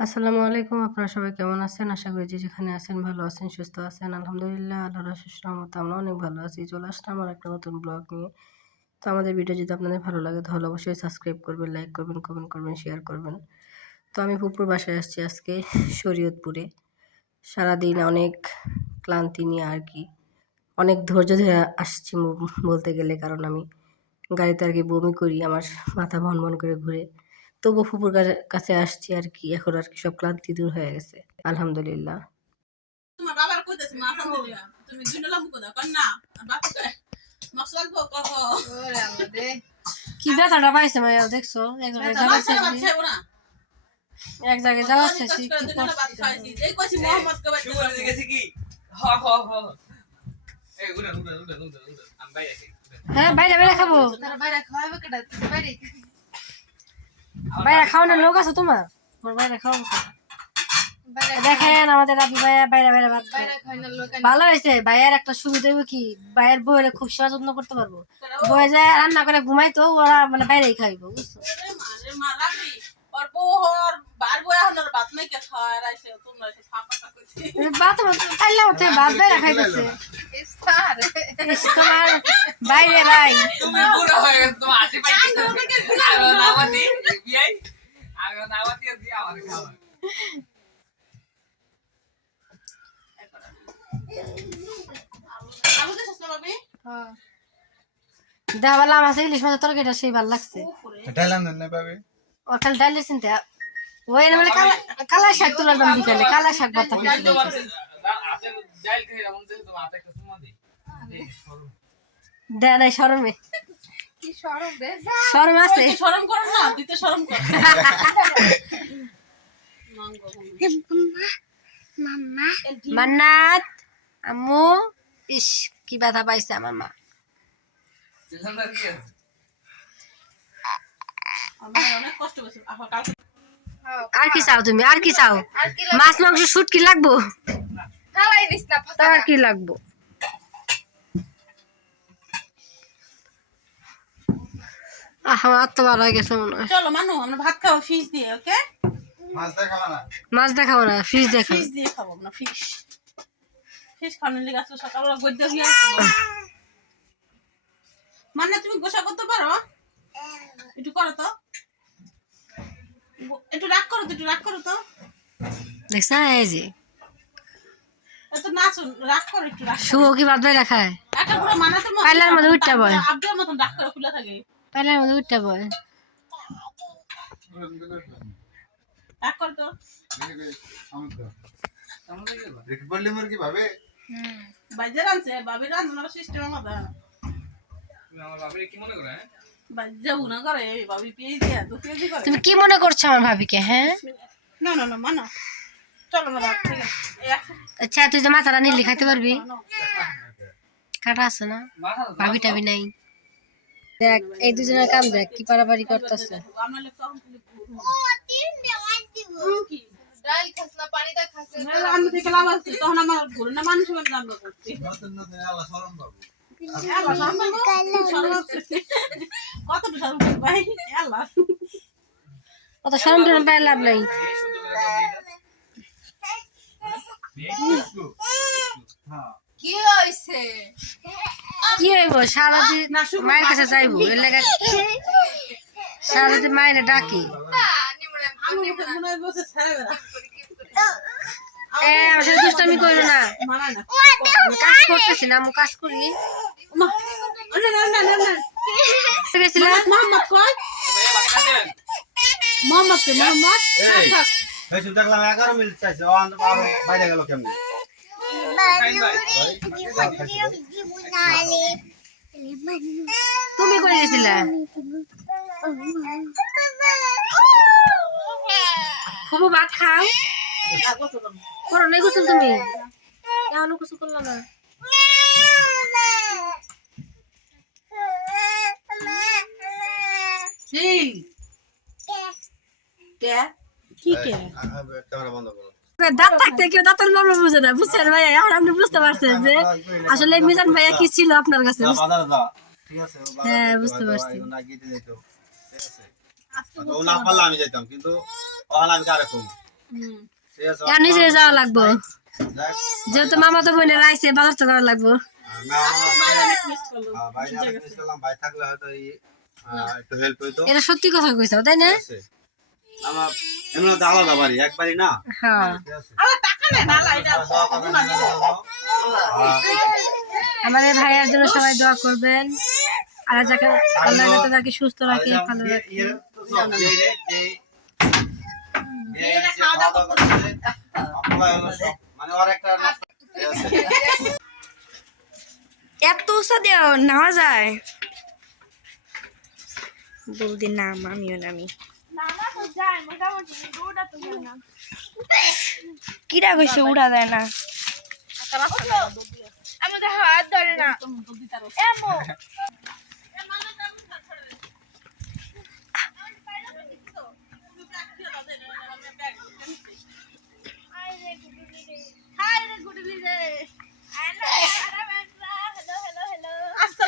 আসসালামু আলাইকুম। আপনারা সবাই কেমন আছেন? আশা করি যে যেখানে আছেন ভালো আছেন, সুস্থ আছেন। আলহামদুলিল্লাহ আল্লাহর অশেষ রহমতে আমরা অনেক ভালো আছি। চলে আসলাম আমার একটা নতুন ব্লগ নিয়ে। তো আমাদের ভিডিও যদি আপনাদের ভালো লাগে তাহলে অবশ্যই সাবস্ক্রাইব করবেন, লাইক করবেন, কমেন্ট করবেন, শেয়ার করবেন। তো আমি ফুপুর বাসায় আসছি আজকে শরীয়তপুরে। সারাদিন অনেক ক্লান্তি নিয়ে আর কি অনেক ধৈর্য ধরে আসছি বলতে গেলে, কারণ আমি গাড়িতে আর কি বমি করি, আমার মাথা ভনভন করে ঘুরে। তবু ফুপুর কাছে আসছি আর কি, এখন আর কি সব ক্লান্তি দূর হয়ে গেছে আলহামদুলিল্লাহ। তোমার বাবার কইতেছি মা আলহামদুলিল্লাহ তুমি দুইটা লাম কই দাও না বাপ কয় মাছ লাগবো কহ ওরে আমাদের কি ব্যথাটা পাইছে মায়া দেখছো? এক জায়গায় যাওয়া চাইছি, এক জায়গায় যাওয়া চাইছি, কি করছি? এই কইছি মোহাম্মদ কে বাইতে শুরু গেছে কি হ হ হ এই উড়ান উড়ান উড়ান উড়ান উড়ান আমি বাইরে আছি হ্যাঁ, বাইরে বাইরে খাবো। তার বাইরে খাওয়াবে কেডা তুই বাইরে বাইরে খাওয়ানোর লোক আছে তোমার? তোমার বাইরে খাওয়াবো? দেখেন আমাদের রাবি ভাইয়া বাইরে বাইরে ভাত খায়। বাইরে খাওয়ানোর লোক ভালো হয়েছে, ভাইয়ের একটা সুবিধা হইব কি, ভাইয়ের বউয়ের খুব সেবা যত্ন করতে পারবো। বয়ে যায় রান্না করে ঘুমাইতো, ওরা মানে বাইরেই খাইবো, বুঝছো? আরে মা রাবি আর বহর বার বয়া হনার বাত নাই কে খাওয়া রাইছে তোমরা এসে ফাঁকা কইছি ভাত খাইলে ওঠে, ভাত বাইরে খাইতেছে। স্টার তোমার বাইরে ভাই তুমি পুরো হয়ে গেছে তোমার আসি পাইছি আর নাওয়াতি বিআই আর নাওয়াতি আছে আমার খাওয়া আলু দেখাস না বাবি হ্যাঁ দেখালাম আছে ইলিশ মাছের তরকারিটা সেই ভালো লাগছে। ডাইলাম না পাবে ওর খালি ডালের চিন্তা ওই মানে কালা শাক তোলার দাম বিকালে, কালা শাক ভর্তা খেতে দিয়েছে। আছে ডাল খেয়ে এমন যে তোমার হাতে একটা সুমা দেই দেয় নাই শরমে, কি শরম রে শরম আছে। শরম করো না দিতে শরম কর মান্নাত আম্মু, ইস কি ব্যথা পাইছে আমার মা। চিন্তা কি আছে আমার অনেক কষ্ট হইছে কালকে আর কি চাও তুমি? আর কি চাও? মাছ মাংস শুট কি লাগবো? হালাই দিস না তা আর কি লাগবো? আমার তো ভালো গেছে মনে হয়। চলো মানু আমরা ভাত খাবো ফিশ দিয়ে ওকে মাছ দেখাবা না মাছ দেখাবো না, ফিশ দেখাবো। ফিশ দিয়ে খাবো না ফিশ ফিশ খাওয়ানোর লিগে আসলে সকালবেলা গদ্য হয়ে আসছিল মানে তুমি গোসা করতে পারো একটু করো তো একটু রাগ করো তো একটু রাগ করো তো দেখছা এই যে এত নাচ রাগ করো একটু রাগ শুভ কি বাদ বাইরা খায়? একটা পুরো মানাতে পাইলার মধ্যে উঠটা বয়, আব্দুর মতন রাগ করে খুলে থাকে পাইলার মধ্যে উঠটা বয়। রাগ কর তো দেখি বললি মোর কি ভাবে বাইজে রানছে বাবির রান্নার সিস্টেম আলাদা তুমি আমার বাবারে কি মনে করে হ্যাঁ বাইজে উনা করে বাবি পেয়ে দিয়ে দু কেজি করে তুমি কি মনে করছো আমার ভাবিকে? হ্যাঁ না না না মানো চলো না রাখ ঠিক আছে এই আচ্ছা, তুই তো মাথাটা নিলি খাইতে পারবি? কাটা আছে না, মাথা ভাবি টাবি নাই। দেখ এই দুজনের কাম দেখ কি পারাপারি করতেছে। আমরা লোক তখন কি ডাল খাসনা পানিটা খাসে আমি থেকে লাভ আছে তখন আমার ঘুরে না মানুষ আমি রান্না করছি নতুন নতুন আল্লাহ শরম পাবো আল্লাহ কতটা শরম ভাই আল্লাহ অত শরম টরম পায় লাভ নাই। এই সুন্দর করে হ্যাঁ কি হইছে কি হইব, সারাদিন মায়ের কাছে যাইবো, এর লেগে সারাদিন মায়ের ডাকি। আমি মনে হয় বসে ছেড়ে বেড়া আমার সাথে দুষ্টামি করবে না, মানা না আমি কাজ করতেছি না, আমি কাজ করি। মা না না না না না গেছিলাম মোহাম্মদ কই খাবেন মোহাম্মদ কে মোহাম্মদ এই এই শুধু দেখলাম 11 মিনিট চাইছে ও আনতে পারো বাইরে গেল কেমনে খাইন ভাই তুমি করে গেছিলা? খুব ভাত খাও করো নাই গোসল তুমি? এখনো গোসল করলো না? কি কে কি কে ক্যামেরা বন্ধ করো দাঁত থাকতে কেউ দাঁতের মর্ম বুঝে না, বুঝছেন ভাইয়া? এখন আপনি বুঝতে পারছেন যে আসলে মিজান ভাইয়া কি ছিল আপনার কাছে। বাজারে যা ঠিক আছে হ্যাঁ, বুঝতে পারছি। না গিয়ে যেত ঠিক আছে ও না পারলে আমি যেতাম কিন্তু ওখানে আমি কারে কম ঠিক আছে আর নিচে যাওয়া লাগবো যাক, যেহেতু মামা তো বোনের আইছে বাজার তো করা লাগবো বাইরে অনেক মিস করলো ভাই মিস করলাম, ভাই থাকলে হয়তো একটু হেল্প হইতো। এটা সত্যি কথা কইছো তাই না ঠিক আছে? আমার এমনি তো আলাদা বাড়ি, এক বাড়ি না। হ্যাঁ ঠিক আছে? আমার টাকা নেই না লাইটা দোয়া করবেন, আমাদের ভাইয়ার জন্য সবাই দোয়া করবেন আর যাকে আল্লাহ যাতে তাকে সুস্থ রাখে ভালো রাখে মানে আর একটা ঠিক আছে? এত উষা দেও নেওয়া যায় বলদি নাম আমিও নামি কিরা কইছে উড়া যায় না আমাদের হাত ধরে না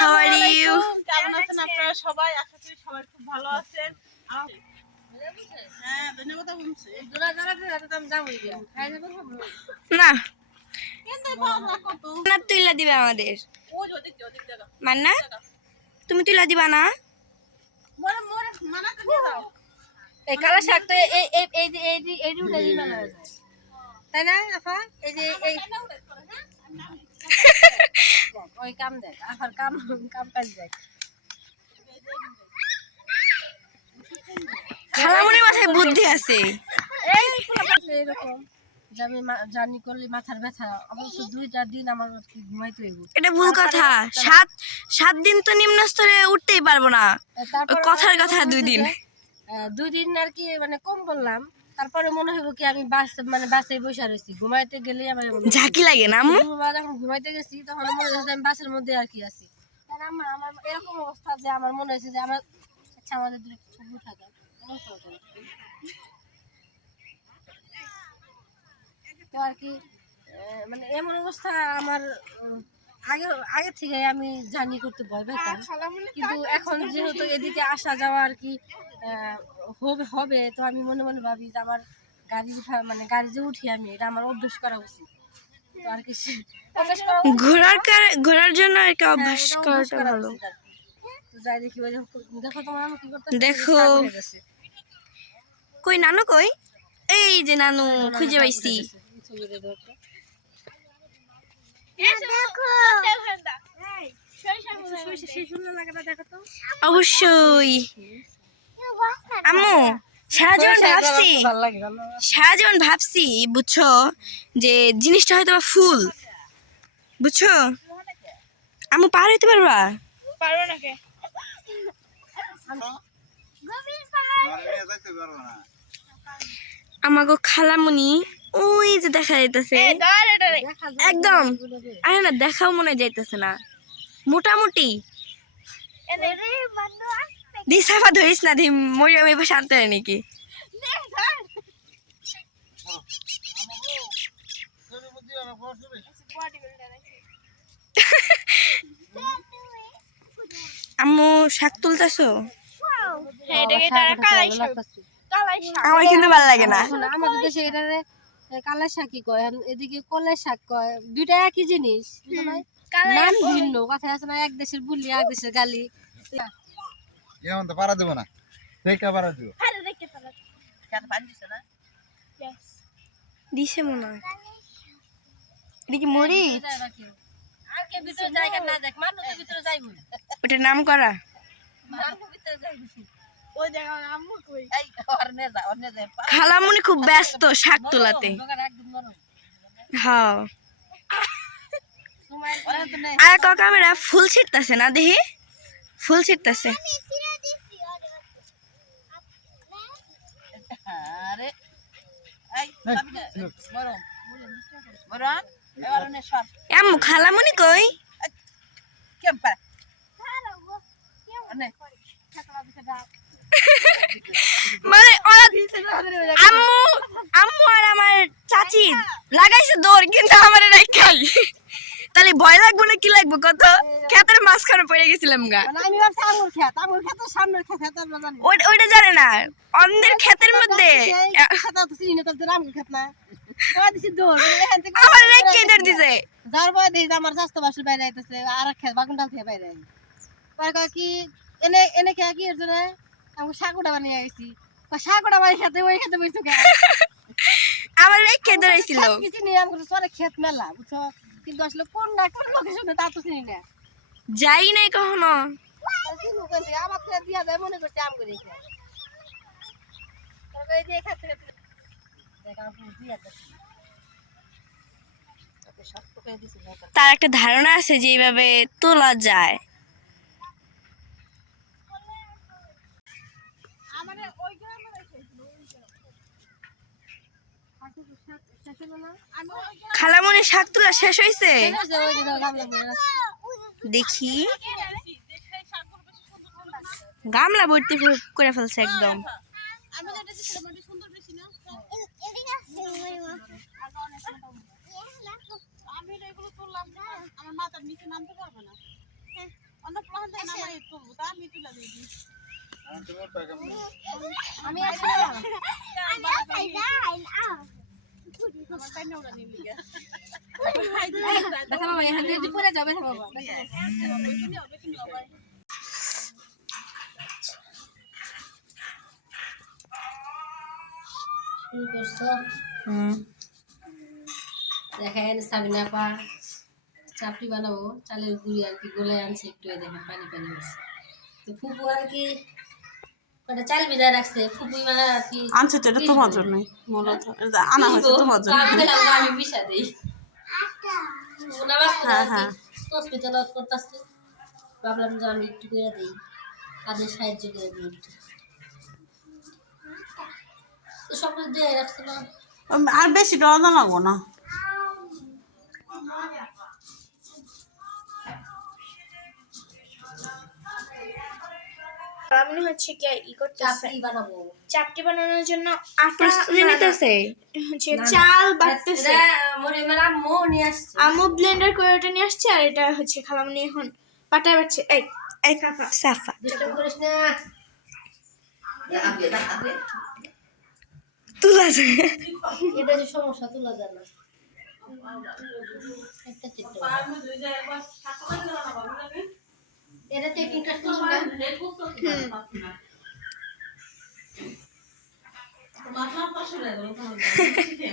How are you? কেমন আছেন আপনারা সবাই? আশা করি সবাই খুব ভালো আছেন। হ্যাঁ, ধন্যবাদ বলছি। না কিন্তু ভালো কত না তুইলা দিবে আমাদের ওই ওদিক জায়গা মান্না তুমি তুইলা দিবা না মোরে মোরে মানা করে দাও। এই কালা শাক তো এই এই এই যে এই যে উঠে দিবে না তাই না আপা এই যে এই ওই কাম দেখ আফার কাম কাজ দেখ খালামুনির মাথায় বুদ্ধি আছে এই এরকম যে আমি জার্নি করলে মাথার ব্যথা অবশ্য 2-4 দিন আমার ঘুমাইতে হইব এটা ভুল কথা 7 দিন তো নিম্ন স্তরে উঠতেই পারবো না ওই কথার কথা 2 দিন 2 দিন আর কি মানে কম বললাম তারপরে মনে হইব কি আমি বাসে বসে রয়েছি ঘুমাইতে গেলে আমার ঝাঁকি লাগে না আম্মু যখন ঘুমাইতে গেছি তখন মনে হচ্ছে আমি বাসের মধ্যে আর কি আছি কারণ আমার এরকম অবস্থা যে আমার মনে হয়েছে যে আমার আচ্ছা আমাদের দূরে ছবি থাকে তো আর কি মানে এমন অবস্থা আমার আগে থেকে আমি জার্নি করতে ভয় পেতাম কিন্তু এখন যেহেতু এদিকে আসা যাওয়া আর কি হবে তো আমি মনে মনে ভাবি যে আমার গাড়ি উঠা মানে গাড়ি যে উঠি আমি এটা আমার অভ্যাস করা উচিত তো আর কি অভ্যাস করা ঘোরার জন্য আর কি হ্যাঁ, অভ্যাস এটা করাটা করা ভালো উচিত আর কি। তো যাই দেখি ওই দেখো তোমার আমি কি করতে দেখো। কই নানু কই এই যে নানু খুঁজে পাইছি অবশ্যই আম্মু সারা জীবন ভাবছি বুঝছো যে জিনিসটা হয়তো বা ফুল বুঝছো আম্মু পার হইতে পারবা আমাগো খালামুনি ওই যে দেখা যাইতেছে একদম আরে না দেখাও মনে যাইতেছে না মোটামুটি দিশাফা ধরিস না দি মরিয়াম এবার শান্ত হয় নাকি আম্মু শাক তুলতেছো আমার কিন্তু ভালো লাগে না আমাদের দেশে এটারে কালা শাকই কয় এদিকে কলের শাক কয় দুইটা একই জিনিস নাম ভিন্ন কথা আছে না এক দেশের বুলি এক দেশের গালি এমন তো পারা দেবো না, দেখে পারা দিব। দিছে মনে হয় এদিকে মরিচ আর কে ভিতরে জায়গা না যাক মানুষ তো ভিতরে যাইব ওটার নাম করা মানুষ ভিতরে যাইব ওই দেখো আম্মু কই খালামুনি খুব ব্যস্ত শাক তোলাতে একদম নরম হ্যাঁ আর ক্যামেরা ফুল ছিটতেছে না দেখি ফুল ছিটতেছে আম্মু খালামুনি কই মানে আম্মু আম্মু আর আমার চাচি লাগাইছে দৌড় কিন্তু আমার রাখাই তাহলে ভয় লাগবে না কি লাগবে কত ক্ষেতের মাঝখানে পড়ে গেছিলাম গা মানে আমি ভাবছি আঙুর খেত সামনের খেত আমরা জানি ওইটা জানে না অন্যের ক্ষেতের মধ্যে খেত তো চিনি না তাহলে আঙুর খেত না কয় দিছি দৌড় এখান থেকে আমার রেক কেদের দিছে যার বয় দেখি আমার স্বাস্থ্য বাসুর বাইরে আইতেছে আর এক খেত বাগুন ডাল থেকে বাইরে আই পরে কয় কি এনে এনে খেয়া কি এর জন্য আমি শাকুটা বানিয়ে আইছি শাকুটা বানিয়ে খেতে ওই খেতে বইছো কে আমার রেক কে ধরেছিল কিছু নিয়ে আমি সরে ক্ষেত মেলা বুঝছো কিন্তু আসলে কোন না কোন লোকেশনে তা তো চিনি না যাই নাই কখনো আমার খেয়ে দিয়া যায় মনে করছে আম করে খেয়ে এই যে খেতে তার একটা ধারণা আছে যে এইভাবে তোলা যায় খালামণি শাক তোলা শেষ হয়েছে দেখি গামলা ভর্তি করে ফেলছে একদম আমি যেটা দিছিলাম ওটা সুন্দর বেশি না আমি এগুলো তুললাম না আমার মাথার নিচে নামতে পারবে না অন্য প্লান থেকে নামাই তুলবো তা আমি তুলে দিই আমি আসলে আমার তাই না ওরা নিয়ে লিগা দেখা মামা এখান থেকে পরে যাবে না বাবা শুরু করছো দেখেন সাবিনা পা চাপড়ি বানাবো চালের গুঁড়ি আর কি গোলায় আনছে একটু দেখেন পানি পানি হচ্ছে তো ফুপু আর কি ওটা চাল ভিজায় রাখছে ফুপু মানে আর কি আনছে তো এটা তোমার জন্যই মূলত আনা হয়েছে তোমার জন্য আমি বিছা দেই হ্যাঁ হ্যাঁ তসবিটা লট করতেছে ভাবলাম যে আমি একটু করে দিই কাজে সাহায্য করে দিই একটু তো সব দিয়ে রাখছিল আর বেশি ডরা লাগবো না আমি হচ্ছে কি ই করতেছে চাপড়ি বানাবো চাপটি বানানোর জন্য আটা প্রস্তুতি নিতেছে হচ্ছে চাল বাটতেছে মরে মানে আম্মু নিয়ে আসছে আমু ব্লেন্ডার করে ওটা নিয়ে আসছে আর এটা হচ্ছে খালামনি এখন পাটায় বাটছে এই এই কাকা সাফা ডিস্টার্ব করিস না তুলা যায় এটা যে সমস্যা তোলা যায় না একটা চিত্র এটা টেকনিকটা শুনুন না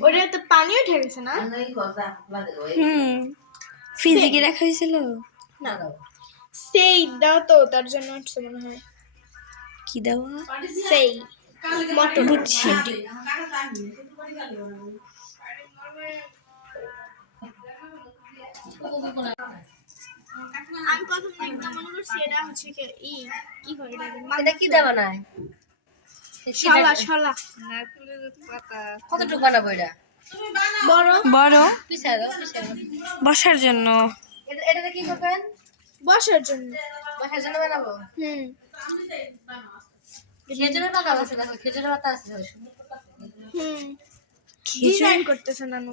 ওটা তো পানি উঠে গেছে না ফিজিকে রাখা হয়েছিল না দাও সেই দাও তো তার জন্য হচ্ছে মনে হয় কি দেওয়া সেই মটর বুঝছি আমি প্রথম দেখতে মনে করছি এটা হচ্ছে কি করে এটা কি দেবা না শলা শলা কতটুকু বানাবো এটা বড় বড় পিছায় দাও বসার জন্য এটাতে কি করবেন বসার জন্য বসার জন্য বানাবো খেজুরের পাতা আছে দেখো খেজুরের পাতা আছে সুন্দর ডিজাইন করতেছে নানু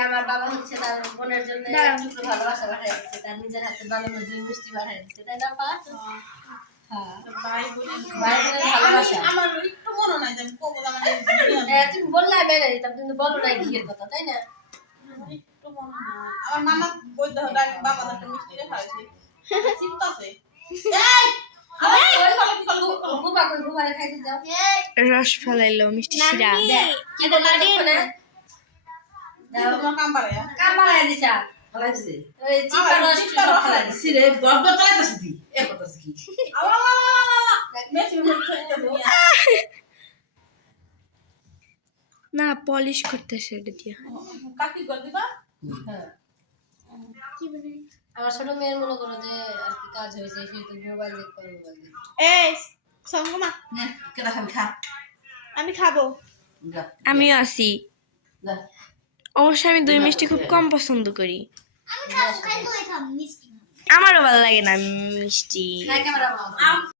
আমার বাবা হচ্ছে তার বোনের জন্য একটু ভালোবাসা পাঠিয়ে দিচ্ছে তার নিজের হাতে বানানো দুই মিষ্টি পাঠিয়ে দিচ্ছে তাই না পা আমার একটু মনে নাই যে কোবল আমাদের তুমি বললে আমি এনে দিতাম কিন্তু বলো নাই ঘিয়ের কথা তাই না একটু মনে নাই আমার মামা বলতে হবে আমি বাবা একটা মিষ্টি রেখা আছে চিন্তাছে রস ফেলাইলো মিষ্টি শিরা না পলিশ করতেছে এটা দিয়ে আমার ছোট মেয়ের মনে করো যে আর কি কাজ হয়েছে সেহেতু মোবাইল দেখতে এই সঙ্গমা আমি খাবো আমিও আছি অবশ্য আমি দই মিষ্টি খুব কম পছন্দ করি আমারও ভালো লাগে না মিষ্টি